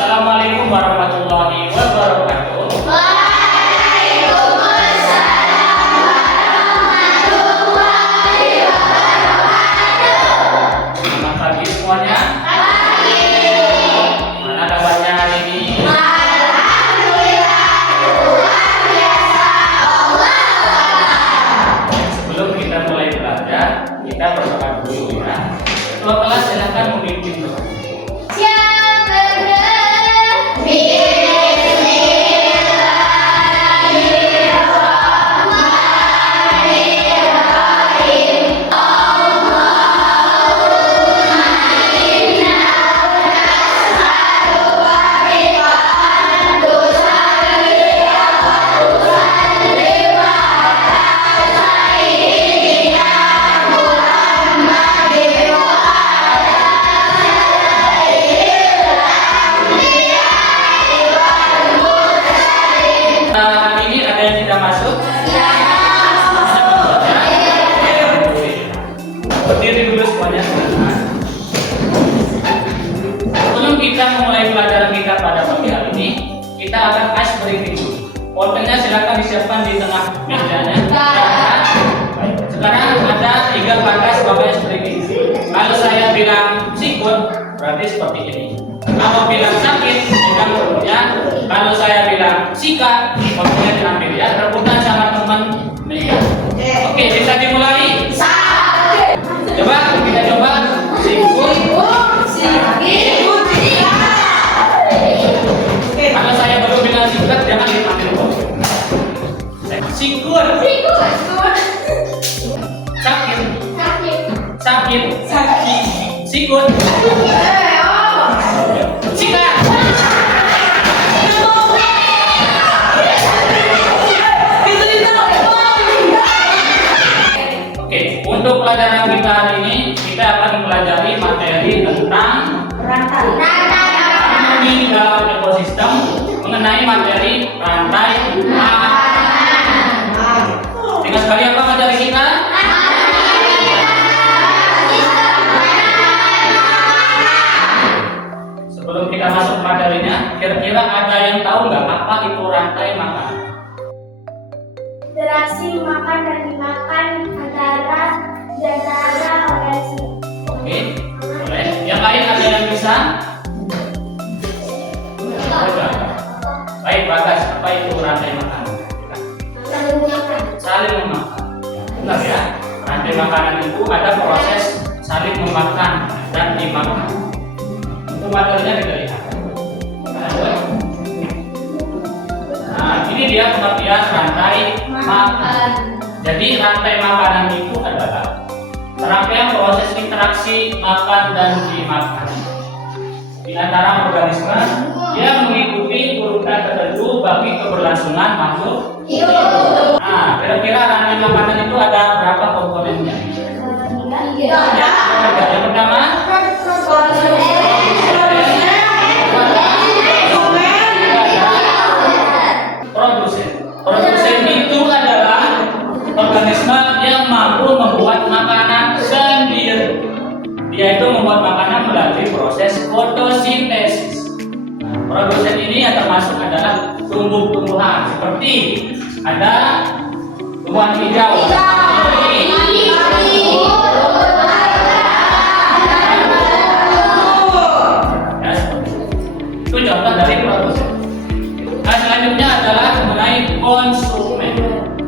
Assalamualaikum warahmatullahi wabarakatuh. Selamat pagi semuanya. Mana kabarnya hari ini? Sebelum kita mulai belajar, kita berdoa dulu ya. Ketua kelas silakan memimpin doa. Hari ini ada yang tidak masuk? Berdiri dulu semuanya. Sebelum kita memulai pelajaran kita pada pagi hari ini, kita akan ice breaking dulu. Polpennya silakan disiapkan di tengah mejanya. Baik. Sekarang ada 3 kata sebagai ice breaking. Kalau saya bilang sikut, berarti seperti ini. Kalau bilang sakit, pegang perutnya. Kalau saya bilang sikat, waktunya diambil ya. Rebutan sama teman megang. Oke, bisa dimulai. Coba kita coba. Sikut. Kalau saya baru bilang sikat, jangan diambil dulu. Sikut. Sakit. Sikut. Sikat. Oke, untuk pelajaran kita hari ini kita akan mempelajari materi tentang ekonomi dalam ekosistem mengenai materi rantai makanan. Ingat sekali apa materi kita? Sebelum kita masuk materinya, kira-kira ada yang tahu nggak apa itu rantai makanan? Interaksi makan dan dimakan antara organisme. Oke, boleh. Yang lain ada yang bisa? Baik, Bagas, apa itu rantai makanan? Saling memakan. Benar ya? Rantai makanan itu ada proses saling memakan dan dimakan. Untuk materinya kita lihat. Nah, ini dia pengertian rantai makan. Jadi rantai makanan itu adalah serangkaian proses interaksi makan dan dimakan di antara organisme yang mengikuti urutan tertentu bagi keberlangsungan makhluk hidup. Nah, kira-kira rantai makanan itu ada berapa komponennya? Yang pertama, produsen. Produsen itu adalah organisme yang mampu membuat makanan sendiri. Dia itu membuat makanan melalui proses fotosintesis. Nah, produsen ini yang termasuk adalah tumbuh-tumbuhan seperti ada tumbuhan hijau. Itu contoh dari produsen. Nah, selanjutnya adalah mengenai konsumen.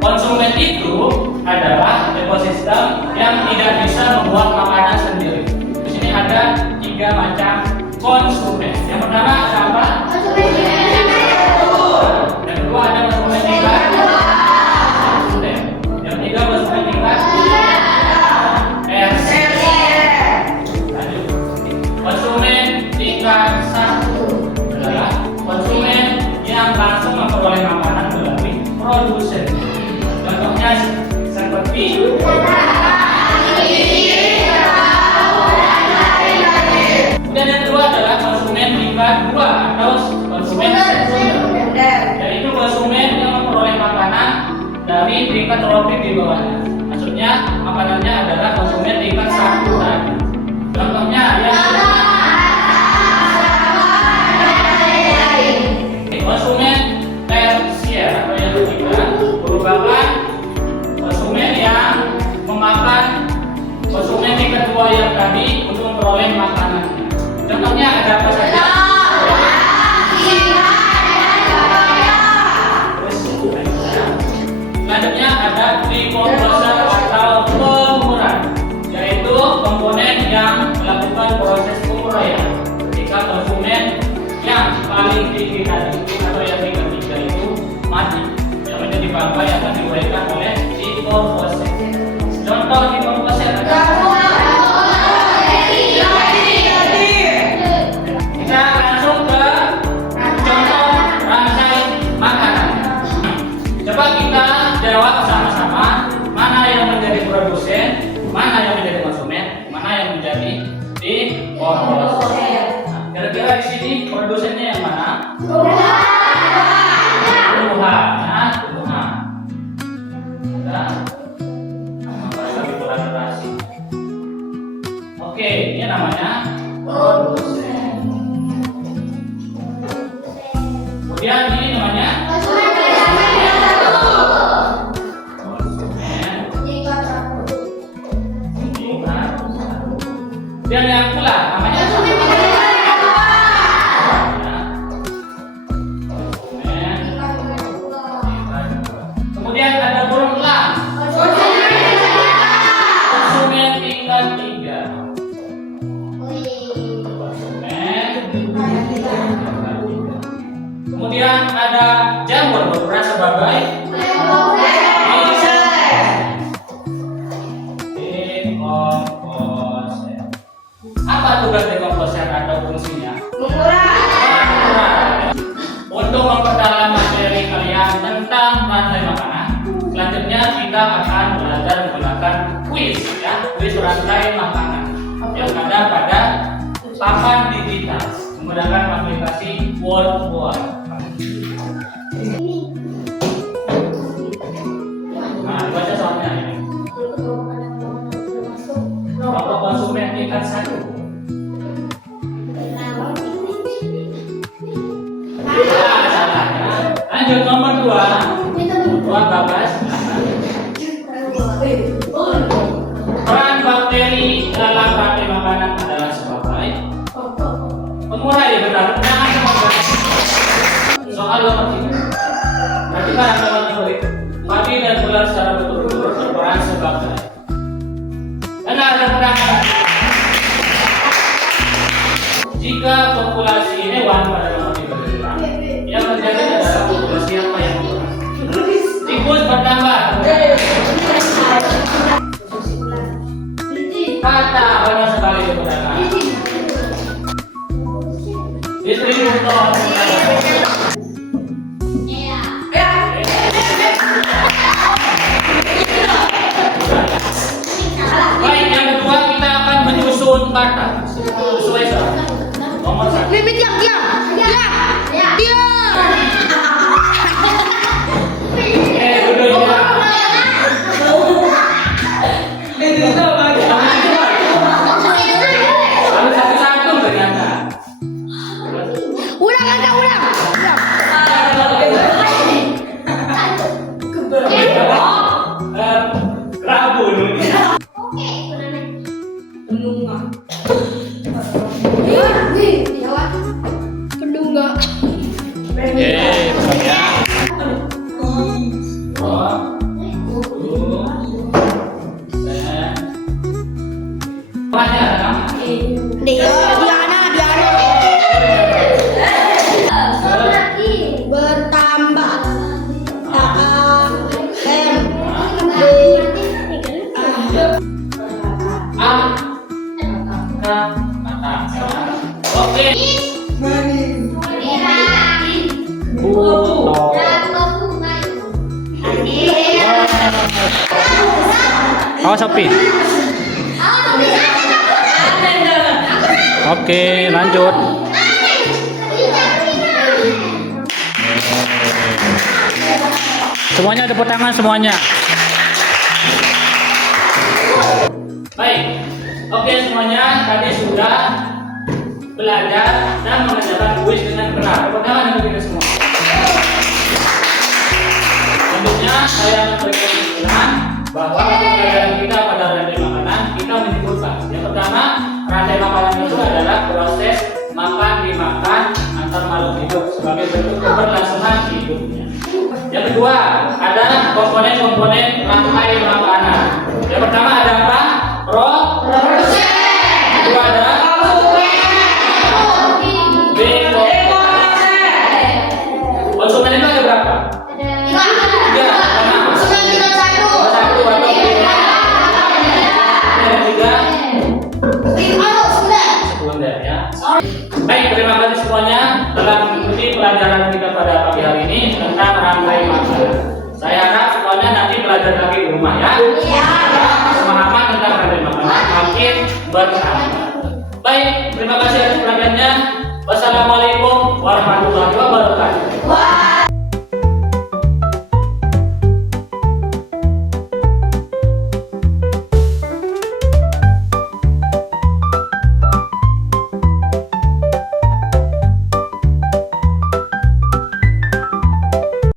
Konsumen itu adalah ekosistem yang tidak bisa membuat makanan sendiri. Di sini ada 3 macam konsumen. Yang pertama ada apa? Yang kedua ada konsumen tingkat. Yang ketiga konsumen tingkat RC. Lanjut. Konsumen tingkat 1 adalah konsumen yang langsung memperoleh makanan melalui produsen. Contohnya seperti kemudian yang kedua adalah konsumen tingkat 2 atau konsumen sekunder, yaitu konsumen yang memperoleh makanan dari tingkat tropik di bawahnya. Maksudnya makanannya adalah konsumen tingkat 1 tadi. Contohnya yang sini produsennya yang mana? Tuhan. Tuhan, ya, Tuhan. Ada lagi kolaborasi. Oke, ini namanya produsen. Kemudian ini namanya dan yang pula namanya kemudian ada burung elang konsumen tingkat 3 kemudian ada jamur berperan sebagai dekomposer. Apa tugas dekomposer atau fungsinya? Untuk memperdalam materi kalian tentang rantai makanan, selanjutnya kita akan belajar menggunakan kuis, ya, kuis rantai makanan yang ada pada papan digital menggunakan aplikasi Word. Nah, baca soalnya ini. Bapak konsumen tingkat 1. Salah, ya. Lanjut nomor 2. Tuan Babas. Peran bakteri dalam rantai makanan adalah sebagai pengurai, benar. Soal nomor 3. Perhatikan rangkaian teori. Padi dan ular secara betul-betul berperan sebagai. Benar dan benar. Jika populasi hewan pada nomor 3 berkurang, yang terjadi adalah populasi apa yang berkurang? Tikus bertambah. Kata benar sekali saudara. Distributor. Baik, yang kedua kita akan menyusun kata sesuai syarat. Nomor 1. Diam. Harus satu-satu ternyata. Ulang. Rabu dulu. Kedungga. Misalnya. Diana. Bertambah. Oke. Awas Sopi. Oke, lanjut. Semuanya tepuk tangan semuanya. Baik. Oke semuanya, tadi sudah belajar dan mengerjakan kuis dengan benar. Tepuk tangan untuk kita semua. Selanjutnya saya memberikan kesimpulan bahwa pelajaran kita pada rantai makanan kita menyebutkan yang pertama, rantai makanan itu adalah proses makan dimakan antar makhluk hidup sebagai bentuk keberlangsungan hidupnya. Yang kedua, ada komponen-komponen rantai makanan. Yang pertama ada apa? Produsen. Yang kedua ada konsumen itu ada berapa? Tiga. Sekunder ya. Baik, terima kasih semuanya telah mengikuti pelajaran kita pada pagi hari ini tentang rantai makanan. Saya harap semuanya nanti belajar lagi di rumah ya. Pemahaman tentang rantai makanan makin bertambah. Baik, terima kasih atas perhatiannya. Wassalamualaikum